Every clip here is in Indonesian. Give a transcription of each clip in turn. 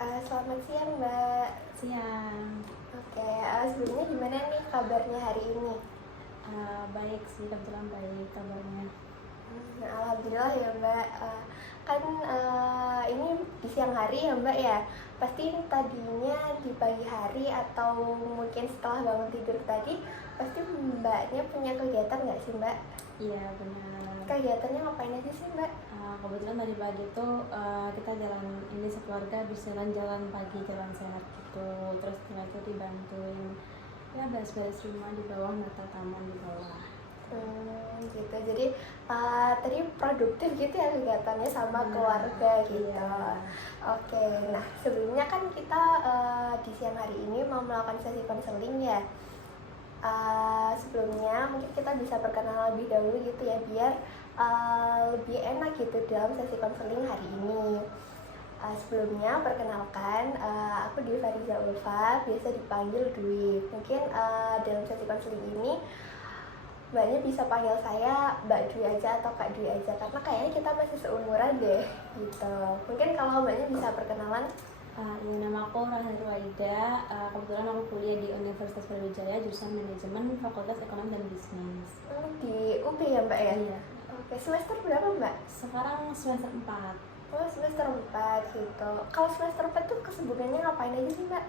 Selamat siang, Mbak. Siang. Oke, sebelumnya gimana nih kabarnya hari ini? Baik sih, kebetulan baik kabarnya. Alhamdulillah ya, Mbak. Ini di siang hari ya, Mbak ya. Pasti tadinya di pagi hari atau mungkin setelah bangun tidur tadi, pasti Mbaknya punya kegiatan nggak sih, Mbak? Iya, benar. Kegiatannya ngapain aja sih, Mbak? Kebetulan tadi pagi tuh kita jalan ini sekeluarga habis jalan-jalan pagi, jalan sehat gitu. Terus setelah itu dibantuin ya beres-beres rumah di bawah, nata taman di bawah. Gitu. Jadi tadi produktif gitu ya kegiatannya sama keluarga gitu. Iya. Oke, nah sebelumnya kan kita di siang hari ini mau melakukan sesi konseling ya. Sebelumnya mungkin kita bisa perkenalan lebih dahulu gitu ya biar lebih enak gitu dalam sesi konseling hari ini. Sebelumnya perkenalkan, aku Dwi Fariza Ulfa, biasa dipanggil Dwi. Mungkin dalam sesi konseling ini Mbaknya bisa panggil saya Mbak Dwi aja atau Kak Dwi aja, karena kayaknya kita masih seumuran deh gitu. Mungkin kalau Mbaknya bisa perkenalan. Nama aku Rahel Ruwaida. Kebetulan aku kuliah di Universitas Brawijaya jurusan Manajemen Fakultas Ekonomi dan Bisnis. Di UB ya Mbak ya? Iya. Oke, semester berapa Mbak? Sekarang semester 4. Oh, semester 4 gitu. Kalau semester 4 tuh kesibukannya ngapain aja sih Mbak?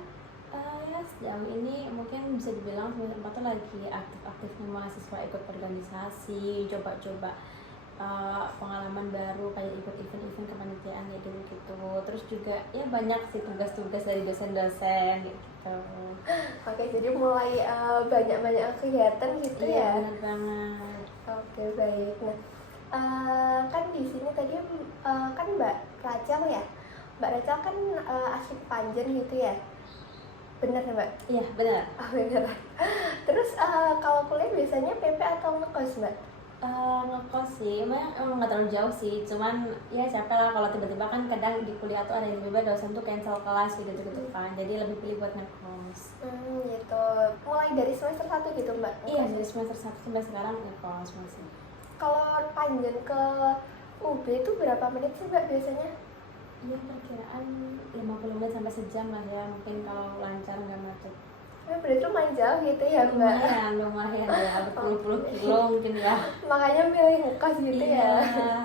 Ya sejauh ini mungkin bisa dibilang semester 4 tuh lagi aktif-aktifnya mahasiswa ikut organisasi, coba-coba pengalaman baru kayak ikut event-event kepanitiaan kayak gitu-gitu. Terus juga ya banyak sih tugas-tugas dari dosen-dosen gitu. Oke, jadi mulai banyak-banyak kegiatan gitu Iya, ya? benar banget. Oke, baik. Nah, kan di sini tadi kan Mbak Rachel ya? Mbak Rachel kan asli Panjen gitu ya? Bener ya Mbak? Iya, benar. Bener. Terus kalau kuliah biasanya PP atau ngekos Mbak? Ngekos sih, emang nggak terlalu jauh sih, cuman ya capek lah kalau tiba-tiba kan kadang di kuliah tuh ada yang tiba-tiba dosen tuh cancel kelas gitu kan, jadi lebih pilih buat ngekos. Gitu. Mulai dari semester 1 gitu Mbak? Iya, dari semester 1 sampai sekarang ngekos masih. Kalau Panjen ke UB itu berapa menit sih Mbak biasanya? Iya, perkiraan 50 menit sampai sejam lah ya, mungkin kalau lancar nggak macet. Berarti lumayan jauh gitu ya Mbak? Lumayan ya, berpuluh-puluh kilo mungkin ya. Makanya milih ngekos gitu Iya. ya?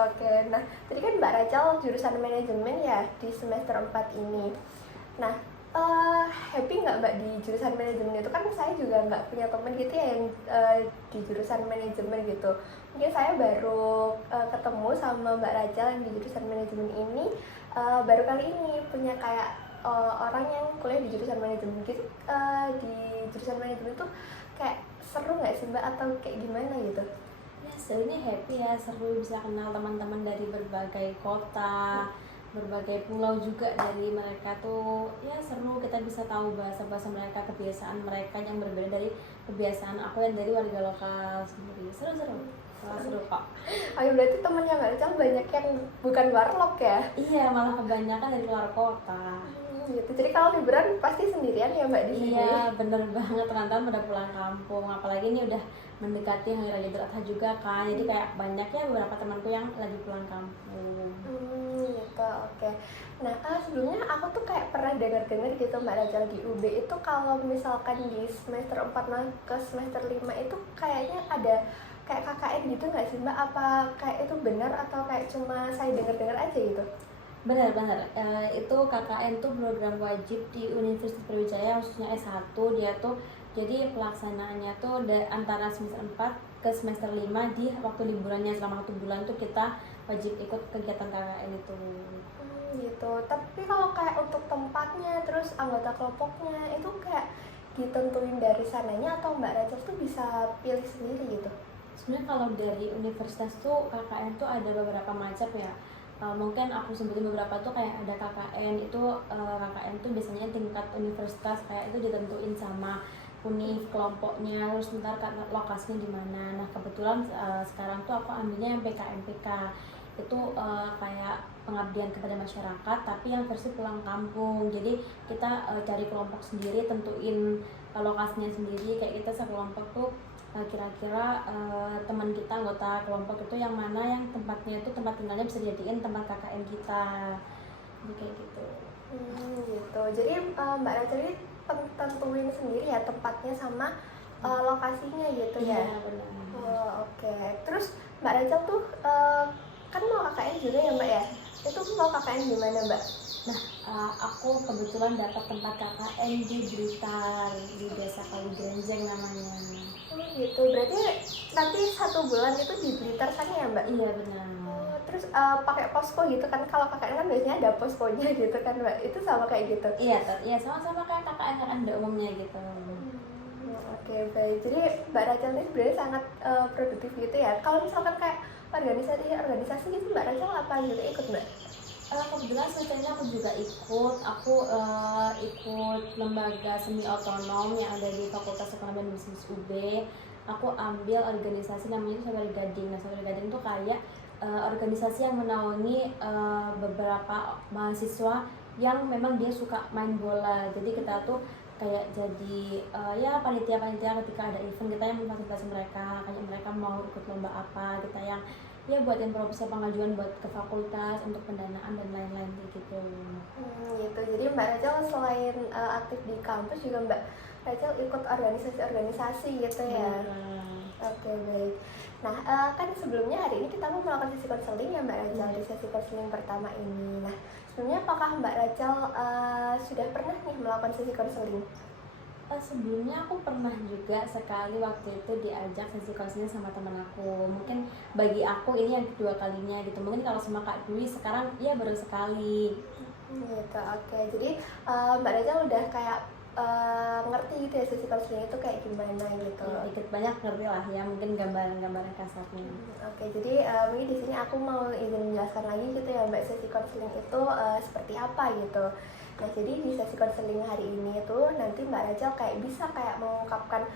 Oke, nah tadi kan Mbak Rachel jurusan manajemen ya di semester 4 ini. Nah, happy nggak Mbak di jurusan manajemen itu? Kan saya juga nggak punya temen gitu ya yang di jurusan manajemen gitu. Mungkin saya baru ketemu sama Mbak Rachel yang di jurusan manajemen ini baru kali ini punya kayak orang yang kuliah di jurusan manajemen gitu. Di jurusan manajemen tuh kayak seru nggak sih Mbak atau kayak gimana gitu? Ya, sebenarnya happy ya, seru bisa kenal teman-teman dari berbagai kota, berbagai pulau juga dari mereka tuh. Ya seru, kita bisa tahu bahasa-bahasa mereka, kebiasaan mereka yang berbeda dari kebiasaan aku yang dari warga lokal sendiri. Seru-seru. Wah, seru kok. Oh ya, berarti temennya Mbak Rachel banyak yang bukan warlock ya? Iya, malah kebanyakan dari luar kota. Gitu. Jadi kalau liburan pasti sendirian ya Mbak di sini? Iya, bener banget, teman-teman udah pulang kampung. Apalagi ini udah mendekati Hari Raya Idul Adha juga kan. Jadi kayak banyak ya beberapa temanku yang lagi pulang kampung. Gitu, oke. Nah, sebelumnya aku tuh kayak pernah dengar-dengar gitu Mbak Rachel di UB itu kalau misalkan di semester 4 ke semester 5 itu kayaknya ada kayak KKN gitu nggak sih Mbak? Apa kayak itu benar atau kayak cuma saya dengar-dengar aja gitu? Benar-benar, itu KKN tuh program wajib di Universitas Brawijaya khususnya S1. Dia tuh jadi pelaksanaannya tuh antara semester 4 ke semester 5 di waktu liburannya selama 1 bulan tuh kita wajib ikut kegiatan KKN itu. Gitu. Tapi kalau kayak untuk tempatnya terus anggota kelompoknya itu kayak ditentuin dari sananya atau Mbak Rachel tuh bisa pilih sendiri gitu? Sebenarnya kalau dari universitas tuh KKN tuh ada beberapa macam ya. Mungkin aku sebutin beberapa tuh kayak ada KKN itu, KKN tuh biasanya tingkat universitas kayak itu ditentuin sama univ kelompoknya, terus ntar lokasinya di mana. Nah kebetulan sekarang tuh aku ambilnya yang PKMPK itu, kayak pengabdian kepada masyarakat tapi yang versi pulang kampung. Jadi kita cari kelompok sendiri, tentuin lokasinya sendiri, kayak kita sekelompok tuh kira-kira teman kita anggota kelompok itu yang mana yang tempatnya itu tempat tinggalnya bisa dijadiin tempat KKN kita, jadi kayak gitu. Gitu. Jadi Mbak Rachel ini tentuin sendiri ya tempatnya sama lokasinya gitu Iya, ya. benar. Oh, oke. Terus Mbak Rachel tuh kan mau KKN juga ya Mbak ya? Itu mau KKN di mana Mbak? Nah, aku kebetulan dapat tempat KKN di Blitar, di Desa Kaligrenjeng namanya. Oh gitu. Berarti nanti 1 bulan itu di Blitar sana ya Mbak? Iya, benar. Terus pakai posko gitu kan? Kalau KKN kan biasanya ada poskonya gitu kan Mbak? Itu sama kayak gitu? Iya, sama-sama kayak KKN KKN pada umumnya gitu. Oke, baik. Jadi Mbak Rachel ini sebenarnya sangat produktif gitu ya. Kalau misalkan kayak organisasi gitu Mbak Rachel apa juga ikut Mbak? Kebetulan semester ini aku juga ikut. Aku ikut lembaga semi otonom yang ada di Fakultas Ekonomi dan Bisnis UB. Aku ambil organisasi namanya Saudari Gading. Nah, Saudari Gading itu kayak organisasi yang menaungi beberapa mahasiswa yang memang dia suka main bola. Jadi kita tuh kayak jadi ya panitia-panitia ketika ada event, kita yang memfasilitasi mereka, kayak mereka mau ikut lomba apa, kita yang ya buatin proposal pengajuan buat ke fakultas untuk pendanaan dan lain-lain gitu. Gitu. Jadi Mbak Rachel selain aktif di kampus juga Mbak Rachel ikut organisasi-organisasi gitu ya. Oke, baik. Nah, kan sebelumnya hari ini kita mau melakukan sesi konseling ya Mbak Rachel di sesi konseling pertama ini. Nah, sebelumnya apakah Mbak Rachel sudah pernah nih melakukan sesi konseling? Sebelumnya aku pernah juga sekali waktu itu diajak sesi konseling sama teman aku. Mungkin bagi aku ini yang kedua kalinya gitu. Mungkin kalau sama Kak Dwi sekarang ya baru sekali. Gitu. Oke. Jadi Mbak Rachel udah kayak ngerti gitu ya sesi konseling itu kayak gimana gitu. Ya, dikit banyak ngerti lah ya, mungkin gambaran-gambaran kasarnya. Oke, jadi mungkin di sini aku mau izin menjelaskan lagi gitu ya Mbak, sesi konseling itu seperti apa gitu. Nah, jadi di sesi konseling hari ini itu nanti Mbak Rachel kayak bisa kayak mengungkapkan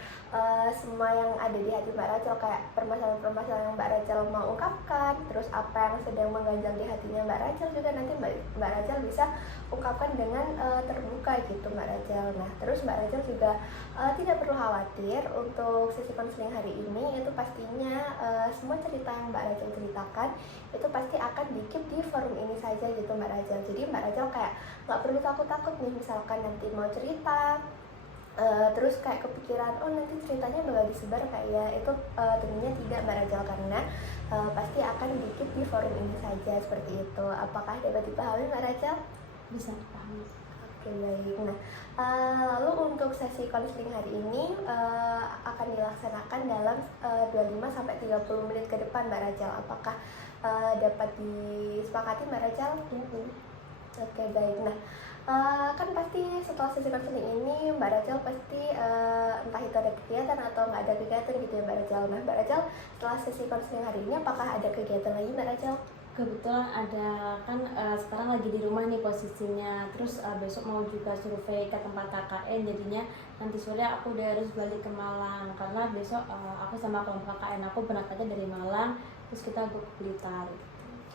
semua yang ada di hati Mbak Rachel, kayak permasalahan-permasalahan yang Mbak Rachel mau ungkapkan, terus apa yang sedang mengganjal di hatinya Mbak Rachel juga nanti Mbak Rachel bisa ungkapkan dengan terbuka gitu Mbak Rachel. Nah, terus Mbak Rachel juga tidak perlu khawatir untuk sesi konseling hari ini, itu pastinya semua cerita yang Mbak Rachel ceritakan itu pasti akan di-keep di forum ini saja gitu Mbak Rachel. Jadi Mbak Rachel kayak nggak perlu takut-takut nih misalkan nanti mau cerita terus kayak kepikiran nanti ceritanya bakal disebar kayak itu, tentunya tidak Mbak Rachel, karena pasti akan di-keep di forum ini saja seperti itu. Apakah dapat dipahami Mbak Rachel? Bisa dipahami. Oke, baik. Nah, lalu untuk sesi konseling hari ini akan dilaksanakan dalam 25-30 menit ke depan Mbak Rachel. Apakah dapat disepakati Mbak Rachel? Oke, baik. Nah, kan pasti setelah sesi konseling ini Mbak Rachel pasti entah itu ada kegiatan atau nggak ada kegiatan gitu ya Mbak Rachel. Nah, Mbak Rachel setelah sesi konseling hari ini apakah ada kegiatan lagi Mbak Rachel? Kebetulan ada kan sekarang lagi di rumah nih posisinya. Terus besok mau juga survei ke tempat KKN, jadinya nanti sore aku udah harus balik ke Malang karena besok aku sama kelompok KKN aku berangkatnya dari Malang, terus kita ke Blitar.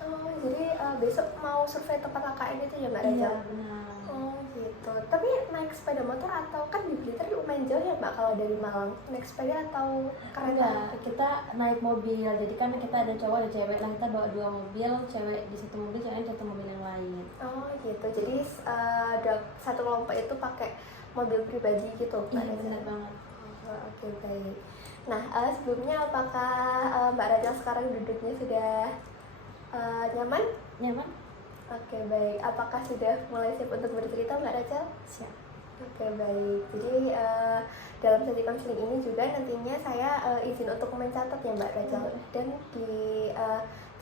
Oh, jadi besok mau survei tempat KKN itu ya Mbak Rachel? Iya, benar. Oh gitu. Tapi naik sepeda motor atau kan di Blitar lumayan jauh ya Mbak kalau dari Malang? Naik sepeda atau kereta? Enggak, kita naik mobil. Jadi kan kita ada cowok ada cewek lah, kita bawa 2 mobil, cewek di satu mobil, cewek di satu mobil yang lain. Oh gitu. Jadi satu kelompok itu pakai mobil pribadi gitu Mbak Iya, Rachel? benar banget. Oh, oke, baik. Nah, sebelumnya apakah Mbak Rachel sekarang duduknya sudah nyaman? Nyaman? Oke, baik. Apakah sudah mulai siap untuk bercerita Mbak Rachel? Siap. Oke, baik. Jadi dalam sesi konseling ini juga nantinya saya izin untuk mencatat ya Mbak Rachel. Dan di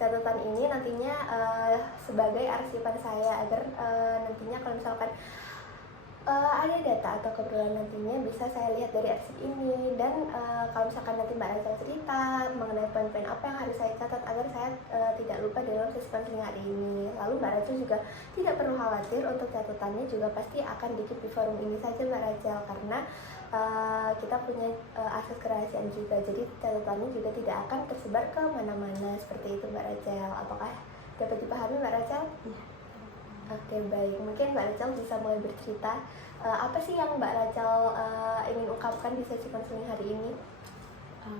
catatan ini nantinya sebagai arsipan saya agar nantinya kalau misalkan ada data atau keperluan nantinya bisa saya lihat dari arsip ini. Dan kalau misalkan nanti Mbak Rachel cerita mengenai poin-poin apa yang harus saya catat agar saya tidak lupa dalam sesi konseling hari ini. Lalu Mbak Rachel juga tidak perlu khawatir untuk catatannya juga pasti akan di-keep di forum ini saja Mbak Rachel, karena kita punya akses kerahasiaan juga, jadi catatannya juga tidak akan tersebar ke mana-mana seperti itu Mbak Rachel. Apakah dapat dipahami Mbak Rachel? Iya. Oke, baik. Mungkin Mbak Rachel bisa mulai bercerita apa sih yang Mbak Rachel ingin ungkapkan di sesi konseling hari ini?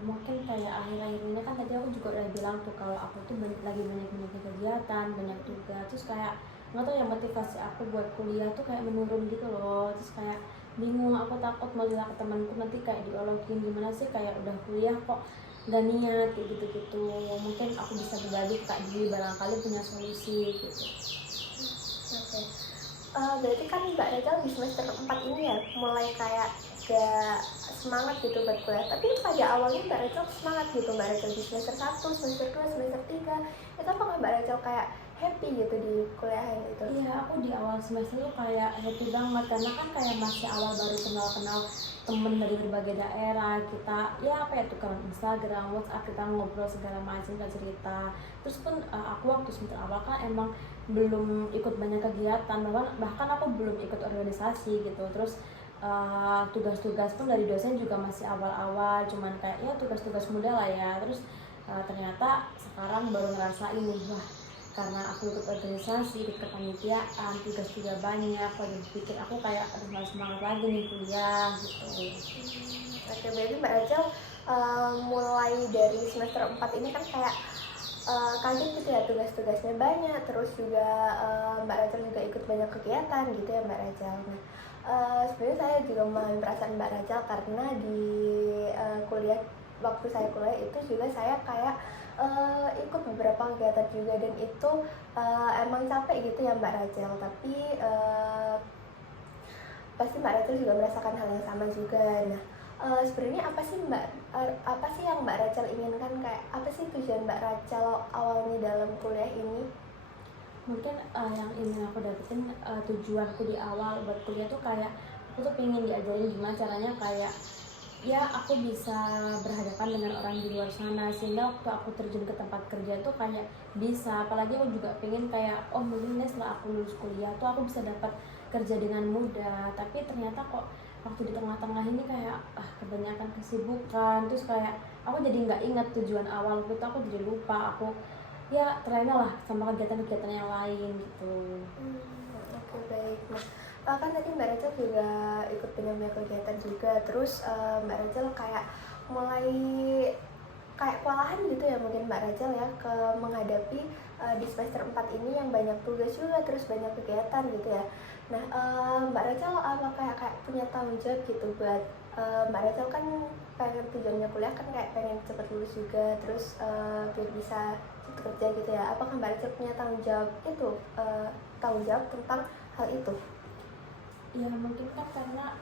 Mungkin kayak akhir-akhir ini kan tadi aku juga udah bilang tuh kalau aku tuh lagi banyak kegiatan, banyak tugas, terus kayak nggak tahu ya, motivasi aku buat kuliah tuh kayak menurun gitu loh. Terus kayak bingung, aku takut mau bilang ke temanku nanti kayak diolokin gimana sih, kayak udah kuliah kok gak niat kayak gitu-gitu. Mungkin aku bisa berbagi ke Kak Dwi, barangkali punya solusi gitu. Oke. Berarti kan Mbak Rachel di semester 4 ini ya mulai kayak gak semangat gitu buat kuliah. Tapi pada awalnya Mbak Rachel semangat gitu, Mbak Rachel di semester 1, semester 2, semester 3. Itu apakah Mbak Rachel kayak happy gitu di kuliah itu? Iya, aku di awal semester tuh kayak happy banget karena kan kayak masih awal baru kenal-kenal temen dari berbagai daerah. Kita ya apa ya, tukeran Instagram, WhatsApp, kita ngobrol segala macam, kita cerita. Terus pun aku waktu semester awal kan emang belum ikut banyak kegiatan, bahkan aku belum ikut organisasi gitu. Terus tugas-tugas pun dari dosen juga masih awal-awal, cuman kayak ya tugas-tugas muda lah ya. Terus ternyata sekarang baru ngerasain nih, wah karena aku ikut organisasi, ikut kepanitiaan, tugas juga banyak, lagi pikir aku kayak aduh malas semangat lagi nih kuliah gitu. Oke, berarti Mbak Rachel mulai dari semester 4 ini kan kayak kaget gitu ya, tugas-tugasnya banyak, terus juga Mbak Rachel juga ikut banyak kegiatan gitu ya Mbak Rachel. Nah, sebenarnya saya juga memahami perasaan Mbak Rachel karena di kuliah, waktu saya kuliah itu juga saya kayak ikut beberapa kegiatan juga, dan itu emang capek gitu ya Mbak Rachel. Tapi pasti Mbak Rachel juga merasakan hal yang sama juga. Nah, sebenarnya apa sih yang Mbak Rachel inginkan, kayak apa sih tujuan Mbak Rachel awalnya dalam kuliah ini? Mungkin yang ingin aku dapetin, tujuanku di awal buat kuliah tuh kayak aku tuh pengen diajarin gimana caranya kayak ya aku bisa berhadapan dengan orang di luar sana, sehingga waktu aku terjun ke tempat kerja tuh kayak bisa. Apalagi aku juga pengen kayak oh mungkin setelah aku lulus kuliah tuh aku bisa dapat kerja dengan mudah. Tapi ternyata kok waktu di tengah-tengah ini kayak kebanyakan kesibukan, terus kayak aku jadi nggak ingat tujuan awal gitu, aku jadi lupa, aku ya terlena lah sama kegiatan-kegiatan yang lain gitu. Oke, baik. Nah, kan tadi Mbak Rachel juga ikut banyak kegiatan juga, terus Mbak Rachel kayak mulai kayak kewalahan gitu ya mungkin Mbak Rachel ya ke menghadapi di semester 4 ini yang banyak tugas juga, terus banyak kegiatan gitu ya. Nah, Mbak Rachel apa kayak punya tanggung jawab gitu buat Mbak Rachel kan pengen tujuannya kuliah kan kayak pengen cepet lulus juga, terus biar bisa cepet kerja gitu ya. Apakah Mbak Rachel punya tanggung jawab itu, tanggung jawab tentang hal itu? Ya mungkin kan karena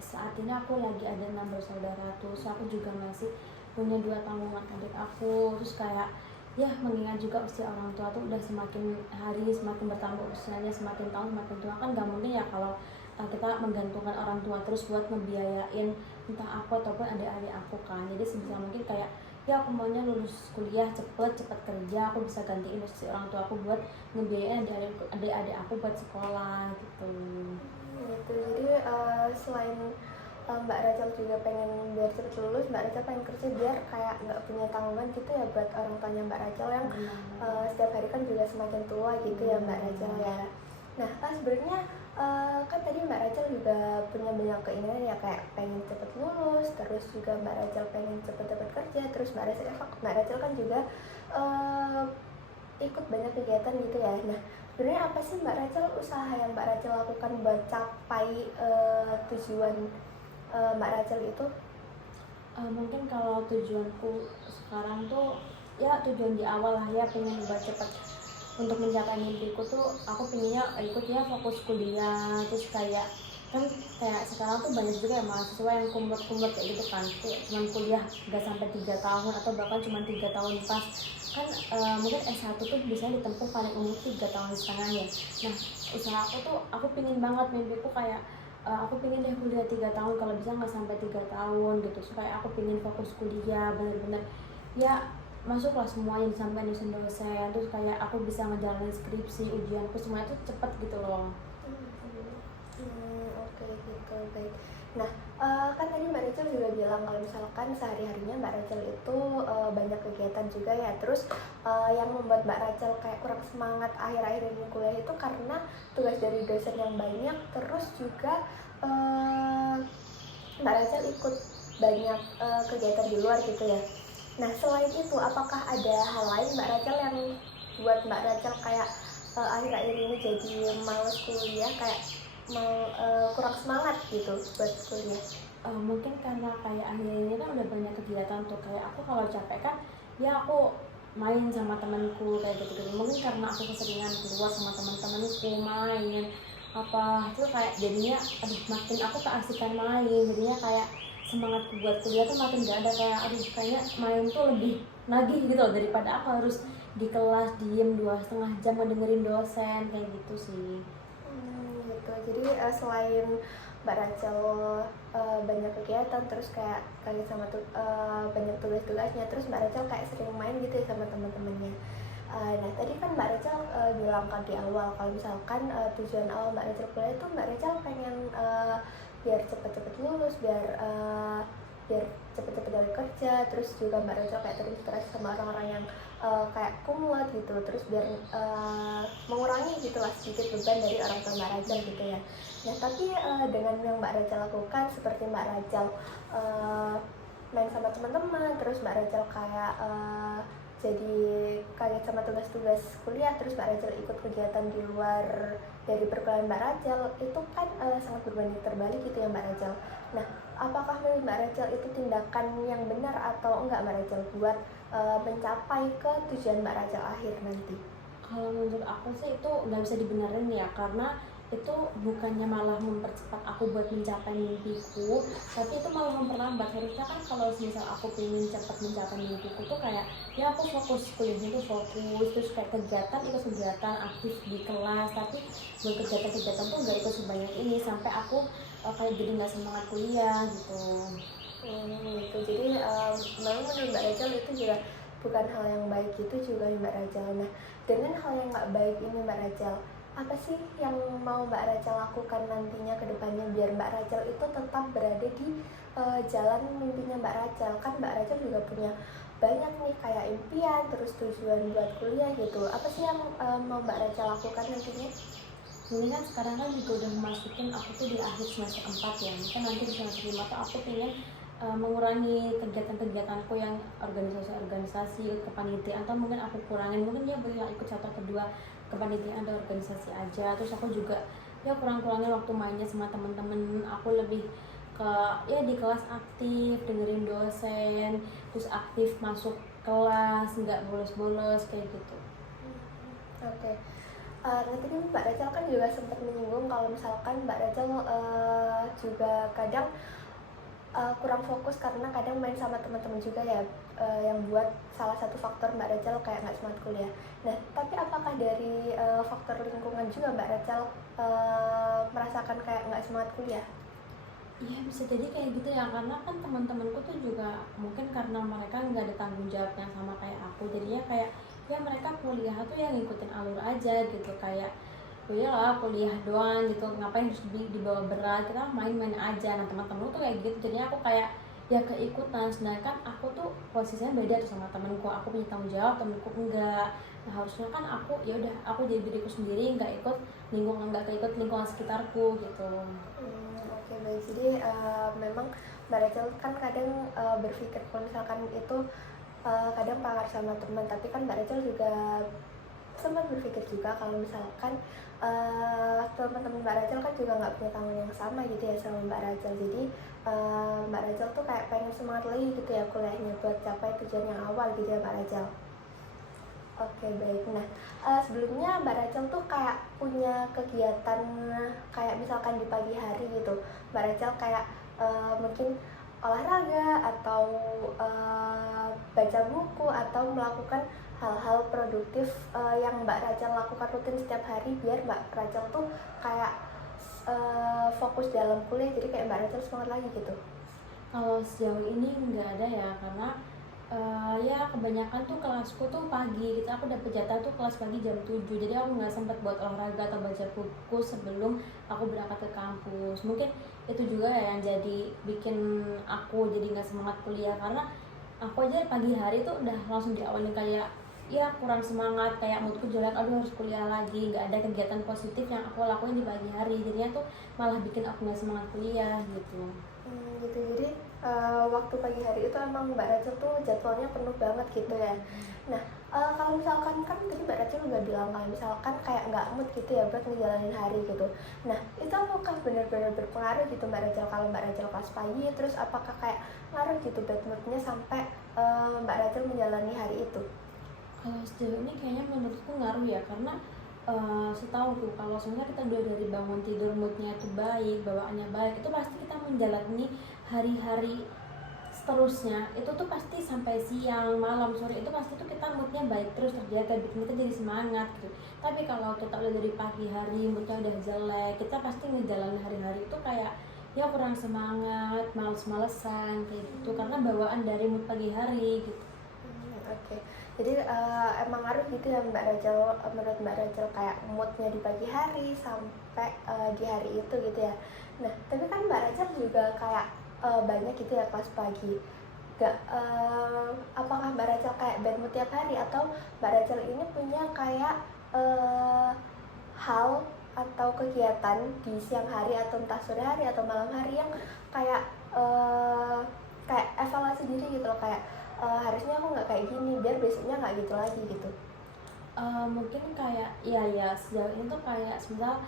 saat ini aku lagi ada 6 bersaudara, terus aku juga masih punya 2 tanggungan adik aku. Terus kayak ya mengingat juga usia orang tua tuh udah semakin hari semakin bertambah usianya, semakin tahun semakin tua, kan gak mungkin ya kalau kita menggantungkan orang tua terus buat ngebiayain entah aku ataupun adik-adik aku kan. Jadi sebisa mungkin kayak ya aku maunya lulus kuliah cepet kerja, aku bisa gantiin si orang tua aku buat ngebiayain adik-adik aku buat sekolah gitu. Gitu. Jadi selain Mbak Rachel juga pengen biar cepet lulus, Mbak Rachel pengen kerja biar kayak nggak punya tanggungan gitu ya buat orang tuanya Mbak Rachel yang setiap hari kan juga semakin tua gitu ya Mbak Rachel ya. Nah, sebenarnya kan tadi Mbak Rachel juga punya banyak keinginan ya, kayak pengen cepet lulus, terus juga Mbak Rachel pengen cepet kerja, terus Mbak Rachel kan juga ikut banyak kegiatan gitu ya. Nah, sebenarnya apa sih Mbak Rachel, usaha yang Mbak Rachel lakukan buat capai tujuan Mbak Rachel itu? Mungkin kalau tujuanku sekarang tuh ya tujuan di awal lah ya, pengen buat cepet untuk mencapai mimpiku tuh aku pengennya ikutnya fokus kuliah. Terus kayak kan kayak sekarang tuh banyak juga ya mahasiswa yang kumlot kayak gitu kan, cuma kuliah gak sampai 3 tahun atau bahkan cuma 3 tahun pas kan. Mungkin S1 tuh bisa ditempuh paling umur 3,5 tahun ya. Nah usaha aku tuh aku pengen banget, mimpiku kayak aku pengen deh kuliah 3 tahun, kalau bisa nggak sampai 3 tahun gitu, supaya aku pengen fokus kuliah bener-bener ya masuklah semuanya sampai dosen-dosen, terus kayak aku bisa ngejalanin skripsi, ujianku semua itu cepet gitu loh. Oke, gitu, baik. Nah, kan tadi Mbak Rachel juga bilang kalau misalkan sehari-harinya Mbak Rachel itu banyak kegiatan juga ya. Terus yang membuat Mbak Rachel kayak kurang semangat akhir-akhir ini kuliah itu karena tugas dari dosen yang banyak. Terus juga Mbak Rachel ikut banyak kegiatan di luar gitu ya. Nah, selain itu apakah ada hal lain Mbak Rachel yang buat Mbak Rachel kayak akhir-akhir ini jadi males kuliah, kayak kurang semangat gitu buat kuliah? Mungkin karena kayak akhir ini kan udah banyak kegiatan tuh, kayak aku kalau capek kan ya aku main sama temanku kayak gitu-gitu. Mungkin karena aku keseringan keluar sama teman-temanku main apa itu kayak jadinya aduh makin aku keasikan main, jadinya kayak semangatku buat kuliah tuh makin gak ada, kayak aduh kayaknya main tuh lebih nagih gitu loh daripada aku harus di kelas diem 2,5 jam ngedengerin dosen kayak gitu sih. Gitu. Jadi selain Mbak Rachel banyak kegiatan, terus kayak sama banyak tugas-tugasnya, terus Mbak Rachel kayak sering main gitu ya sama teman-temannya. Nah tadi kan Mbak Rachel bilang kan di awal kalau misalkan tujuan awal Mbak Rachel kuliah itu Mbak Rachel pengen biar cepet-cepet lulus, biar cepet-cepet dari kerja, terus juga Mbak Rachel kayak terinspirasi sama orang-orang yang kayak kumlot gitu, terus biar mengurangi gitulah sedikit beban dari orang tua Mbak Rachel gitu ya. Nah tapi dengan yang Mbak Rachel lakukan, seperti Mbak Rachel main sama teman-teman, terus Mbak Rachel kayak jadi kaget sama tugas-tugas kuliah, terus Mbak Rachel ikut kegiatan di luar dari perkuliahan Mbak Rachel, itu kan sangat berbanding terbalik gitu ya Mbak Rachel. Nah apakah menurut Mbak Rachel itu tindakan yang benar atau enggak Mbak Rachel buat mencapai ke tujuan Mbak Rachel akhir nanti? Kalau menurut aku sih itu nggak bisa dibenerin ya, karena itu bukannya malah mempercepat aku buat mencapai mimpiku, tapi itu malah memperlambat. Harusnya kan kalau misal aku pengen cepat mencapai mimpiku tuh kayak ya aku fokus kuliahnya tuh fokus, terus kayak ikut kegiatan aktif di kelas, tapi buat kegiatan-kegiatan tuh nggak ikut sebanyak ini sampai aku kayak jadi nggak semangat kuliah gitu. Gitu. Jadi memang menurut Mbak Rachel itu juga bukan hal yang baik gitu juga Mbak Rachel. Nah dengan hal yang nggak baik ini Mbak Rachel, apa sih yang mau Mbak Rachel lakukan nantinya ke depannya biar Mbak Rachel itu tetap berada di jalan mimpinya Mbak Rachel? Kan Mbak Rachel juga punya banyak nih kayak impian, terus tujuan buat kuliah gitu. Apa sih yang mau Mbak Rachel lakukan nantinya? Ini kan sekarang kan juga udah memasukin aku tuh di akhir semester 4 ya, mungkin nanti di semester 5 tuh aku pengen mengurangi kegiatan-kegiatanku yang organisasi-organisasi, kepanitiaan, atau mungkin aku kurangin, mungkin ya boleh ikut chapter kedua kepanitiaan atau organisasi aja. Terus aku juga ya kurang-kurangin waktu mainnya sama temen-temen, aku lebih ke ya di kelas aktif, dengerin dosen, terus aktif masuk kelas, nggak bolos-bolos kayak gitu. Oke. Nanti kan Mbak Rachel kan juga sempat menyinggung kalau misalkan Mbak Rachel juga kadang kurang fokus karena kadang main sama teman-teman juga ya, yang buat salah satu faktor Mbak Rachel kayak nggak semangat kuliah. Nah tapi apakah dari faktor lingkungan juga Mbak Rachel merasakan kayak nggak semangat kuliah? Iya bisa jadi kayak gitu ya, karena kan teman-temanku tuh juga mungkin karena mereka nggak ada tanggung jawab yang sama kayak aku, jadinya kayak ya mereka kuliah tuh yang ngikutin alur aja gitu, kayak ya lah kuliah doang gitu, ngapain harus dibawa berat, kita main-main aja. Nah teman-teman tuh kayak gitu, jadinya aku kayak ya keikutan, sedangkan aku tuh posisinya beda tuh sama temanku, aku punya tanggung jawab, temanku enggak. Nah harusnya kan aku ya udah aku jadi diriku sendiri, nggak ikut lingkungan, nggak keikut lingkungan sekitarku gitu. Oke, baik. Jadi memang Mbak Rachel kan kadang berpikir kalau misalkan itu kadang pengaruh sama teman, tapi kan Mbak Rachel juga sempat berpikir juga kalau misalkan teman-teman Mbak Rachel kan juga nggak punya tanggung yang sama gitu ya sama Mbak Rachel. Jadi Mbak Rachel tuh kayak pengen semangat lagi gitu ya kuliahnya buat capai tujuan yang awal gitu ya Mbak Rachel. Oke, baik. Nah sebelumnya Mbak Rachel tuh kayak punya kegiatan kayak misalkan di pagi hari gitu Mbak Rachel kayak mungkin olahraga atau baca buku atau melakukan hal-hal produktif yang Mbak Rachel lakukan rutin setiap hari biar Mbak Rachel tuh kayak fokus dalam kuliah, jadi kayak Mbak Rachel semangat lagi gitu. Kalau sejauh ini nggak ada ya, karena ya kebanyakan tuh kelasku tuh pagi gitu, aku dapet jatah tuh kelas pagi jam 7, jadi aku nggak sempat buat olahraga atau baca buku sebelum aku berangkat ke kampus. Mungkin itu juga ya yang jadi bikin aku jadi nggak semangat kuliah, karena aku aja pagi hari tuh udah langsung diawali kayak ya kurang semangat, kayak moodku jelek, aduh harus kuliah lagi, nggak ada kegiatan positif yang aku lakuin di pagi hari, jadinya tuh malah bikin aku nggak semangat kuliah gitu. Gitu. Jadi waktu pagi hari itu emang Mbak Rachel tuh jadwalnya penuh banget gitu ya. Nah, kalau misalkan kan tadi Mbak Rachel juga bilang kalau misalkan kayak nggak mood gitu ya buat ngejalanin hari gitu. Nah, itu apakah benar-benar berpengaruh gitu Mbak Rachel kalau Mbak Rachel kelas pagi, terus apakah kayak ngaruh gitu bad moodnya sampai Mbak Rachel menjalani hari itu? Kalau sejauh ini kayaknya menurutku ngaruh ya, karena setahu tuh kalau sebenarnya kita udah dari bangun tidur moodnya itu baik, bawaannya baik, itu pasti kita menjalani hari-hari seterusnya itu tuh pasti sampai siang, malam, sore itu pasti tuh kita moodnya baik terus terjaga, bikin kita jadi semangat gitu. Tapi kalau kita udah dari pagi hari moodnya udah jelek, kita pasti ngejalanin hari-hari itu kayak ya kurang semangat, males-malesan kayak gitu, karena bawaan dari mood pagi hari gitu. Oke. Jadi emang ngaruh gitu ya Mbak Rachel, menurut Mbak Rachel kayak moodnya di pagi hari sampai di hari itu gitu ya. Nah, tapi kan Mbak Rachel juga kayak banyak gitu ya kelas pagi. Gak, apakah Mbak Rachel kayak bad mood tiap hari atau Mbak Rachel ini punya kayak hal atau kegiatan di siang hari atau entah sore hari atau malam hari yang kayak kayak evaluasi diri gitu loh, kayak harusnya aku nggak kayak gini biar besoknya nggak gitu lagi gitu. Mungkin kayak ya sejauh ini tuh kayak semisal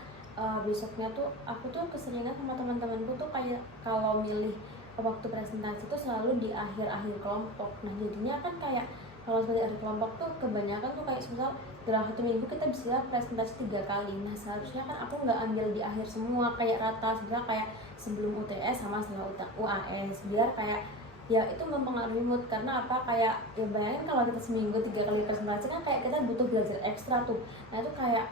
besoknya tuh aku tuh keseringan sama teman-temanku tuh kayak kalau milih waktu presentasi tuh selalu di akhir-akhir kelompok. Nah jadinya kan kayak kalau sebagai akhir kelompok tuh kebanyakan tuh kayak semisal dalam 1 minggu kita bisa presentasi 3 kali. Nah seharusnya kan aku nggak ambil di akhir semua kayak rata, sebenarnya kayak sebelum UTS sama setelah UAS, biar kayak ya itu mempengaruhi mood. Karena apa, kayak ya bayangin kalau kita seminggu 3 kali presentasi kan kayak kita butuh belajar ekstra tuh. Nah itu kayak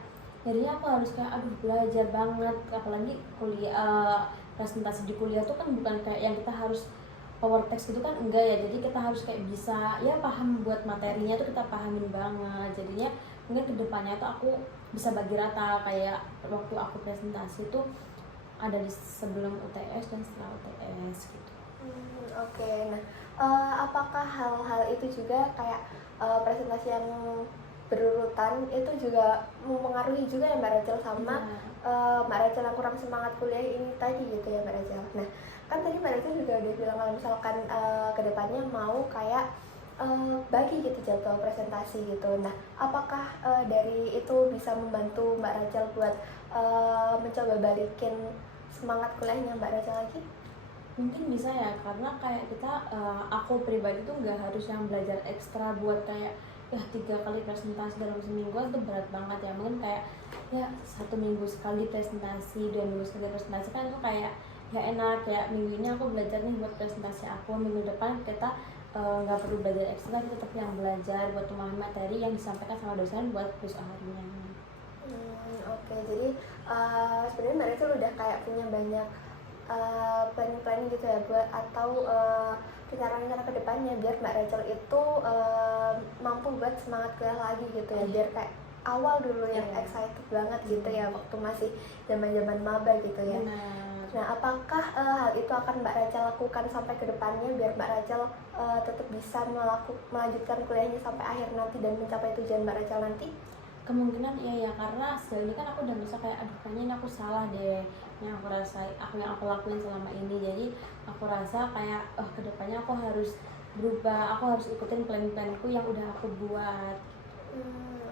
jadinya aku harus kayak aduh belajar banget, apalagi kuliah, presentasi di kuliah tuh kan bukan kayak yang kita harus power text gitu kan, enggak ya, jadi kita harus kayak bisa ya paham buat materinya tuh kita pahamin banget. Jadinya mungkin kedepannya tuh aku bisa bagi rata, kayak waktu aku presentasi tuh ada di sebelum UTS dan setelah UTS gitu. Oke. Nah, apakah hal-hal itu juga kayak presentasi yang berurutan itu juga mempengaruhi juga ya Mbak Rachel sama Mbak Rachel yang kurang semangat kuliah ini tadi gitu ya Mbak Rachel? Nah, kan tadi Mbak Rachel juga udah bilang kalau misalkan kedepannya mau kayak bagi gitu jadwal presentasi gitu. Nah, apakah dari itu bisa membantu Mbak Rachel buat mencoba balikin semangat kuliahnya Mbak Rachel lagi? Mungkin bisa ya, karena kayak kita aku pribadi tuh nggak harus yang belajar ekstra buat kayak ya 3 kali presentasi dalam seminggu itu berat banget ya. Mungkin kayak ya 1 minggu sekali presentasi, 2 minggu sekali presentasi kan itu kayak ya enak, kayak minggu ini aku belajar nih buat presentasi aku, minggu depan kita nggak perlu belajar ekstra, kita tetap yang belajar buat memahami materi yang disampaikan sama dosen buat besok harinya. Oke. Jadi sebenarnya Mbak Rachel udah kayak punya banyak planning-planning gitu ya buat atau rencana-rencana kedepannya biar Mbak Rachel itu mampu buat semangat kuliah lagi gitu ya, biar kayak awal dulu yang excited banget gitu ya waktu masih zaman-zaman maba gitu ya. Nah, apakah hal itu akan Mbak Rachel lakukan sampai kedepannya biar Mbak Rachel tetap bisa melanjutkan kuliahnya sampai akhir nanti dan mencapai tujuan Mbak Rachel nanti? Kemungkinan iya ya, karena sejauh ini kan aku udah bisa kayak aduh kayaknya ini aku salah deh yang aku rasa, yang aku lakuin selama ini. Jadi aku rasa kayak kedepannya aku harus berubah, aku harus ikutin plan-planku yang udah aku buat.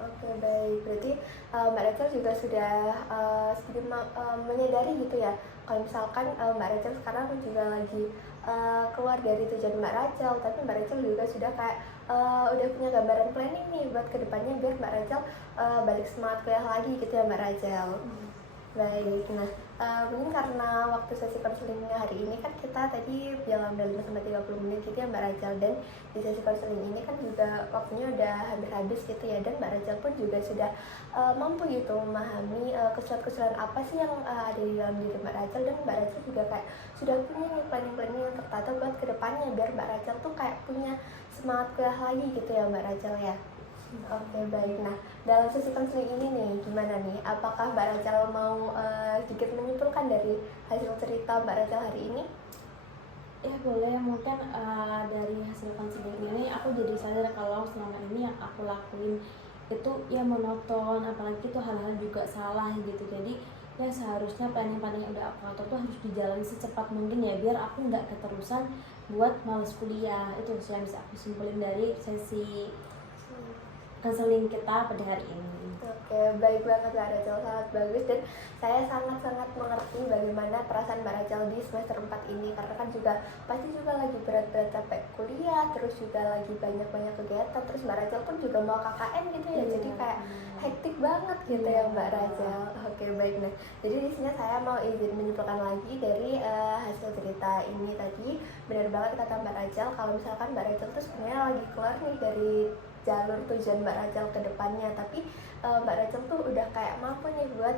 Oke, baik. Berarti Mbak Rachel juga sudah sedikit menyadari gitu ya kalau misalkan Mbak Rachel sekarang juga lagi keluar dari tujuan Mbak Rachel, tapi Mbak Rachel juga sudah kayak udah punya gambaran planning nih buat kedepannya biar Mbak Rachel balik semangat kuliah lagi gitu ya Mbak Rachel. Baik. Nah, mungkin karena waktu sesi konselingnya hari ini kan kita tadi bilang udah 5-30 menit gitu ya Mbak Rachel, dan di sesi konseling ini kan juga waktunya udah hampir habis gitu ya, dan Mbak Rachel pun juga sudah mampu gitu memahami kesulitan-kesulitan apa sih yang ada di dalam diri Mbak Rachel, dan Mbak Rachel juga kayak sudah punya nih planning-planning yang tertata buat kedepannya biar Mbak Rachel tuh kayak punya semangat kuliah lagi gitu ya Mbak Rachel ya. Oke, baik. Nah, dalam sesi konseling ini nih, gimana nih? Apakah Mbak Rachel mau sedikit menyimpulkan dari hasil cerita Mbak Rachel hari ini? Ya boleh, mungkin dari hasil konseling ini aku jadi sadar kalau selama ini yang aku lakuin itu ya monoton, apalagi itu hal-hal juga salah gitu. Jadi ya seharusnya planning-planning yang udah aku atur tuh harus dijalani secepat mungkin ya, biar aku nggak keterusan buat males kuliah. Itu sih yang bisa aku simpulin dari sesi konseling kita pada hari ini. Oke, baik banget Mbak Rachel, sangat bagus, dan saya sangat-sangat mengerti bagaimana perasaan Mbak Rachel di semester 4 ini, karena kan juga pasti juga lagi berat-berat capek kuliah, terus juga lagi banyak-banyak kegiatan, terus Mbak Rachel pun juga mau KKN gitu ya, jadi kayak hektik banget gitu ya Mbak Rachel. Oke, baik. Nah, jadi di sini saya mau izin menyimpulkan lagi dari hasil cerita ini tadi. Benar banget kata Mbak Rachel, kalau misalkan Mbak Rachel tuh sebenarnya lagi keluar nih dari jalur tujuan Mbak Rachel ke depannya, tapi Mbak Rachel tuh udah kayak mampu nih buat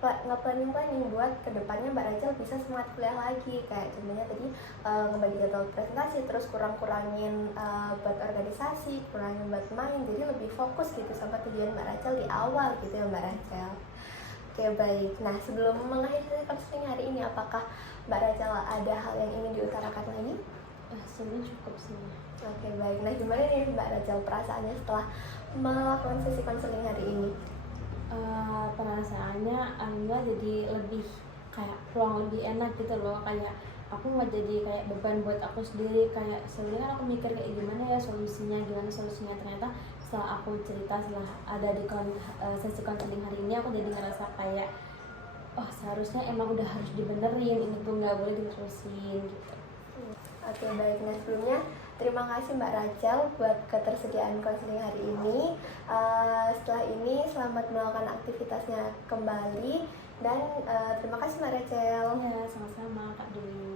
nge-planning buat kedepannya Mbak Rachel bisa semangat kuliah lagi, kayak contohnya tadi ngebagi jadwal presentasi, terus kurangin buat organisasi, kurangin buat main, jadi lebih fokus gitu sama tujuan Mbak Rachel di awal gitu ya Mbak Rachel. Oke, baik. Nah, sebelum mengakhiri konseling hari ini, apakah Mbak Rachel ada hal yang ingin diutarakan lagi? Sebenarnya cukup sih. Oke, baik. Nah, gimana nih Mbak Rachel perasaannya setelah melakukan sesi konseling hari ini? Perasaannya alhamdulillah jadi lebih kayak plong, lebih enak gitu loh, kayak aku nggak jadi kayak beban buat aku sendiri. Kayak sebenarnya kan aku mikir kayak gimana solusinya, ternyata setelah aku cerita, setelah ada di sesi konseling hari ini, aku jadi ngerasa kayak oh seharusnya emang udah harus dibenerin, ini tuh nggak boleh diterusin gitu. Oke, baik. Nah, sebelumnya terima kasih Mbak Rachel buat ketersediaan konseling hari ini. Setelah ini selamat melakukan aktivitasnya kembali, dan terima kasih Mbak Rachel. Ya, sama-sama Kak Dewi.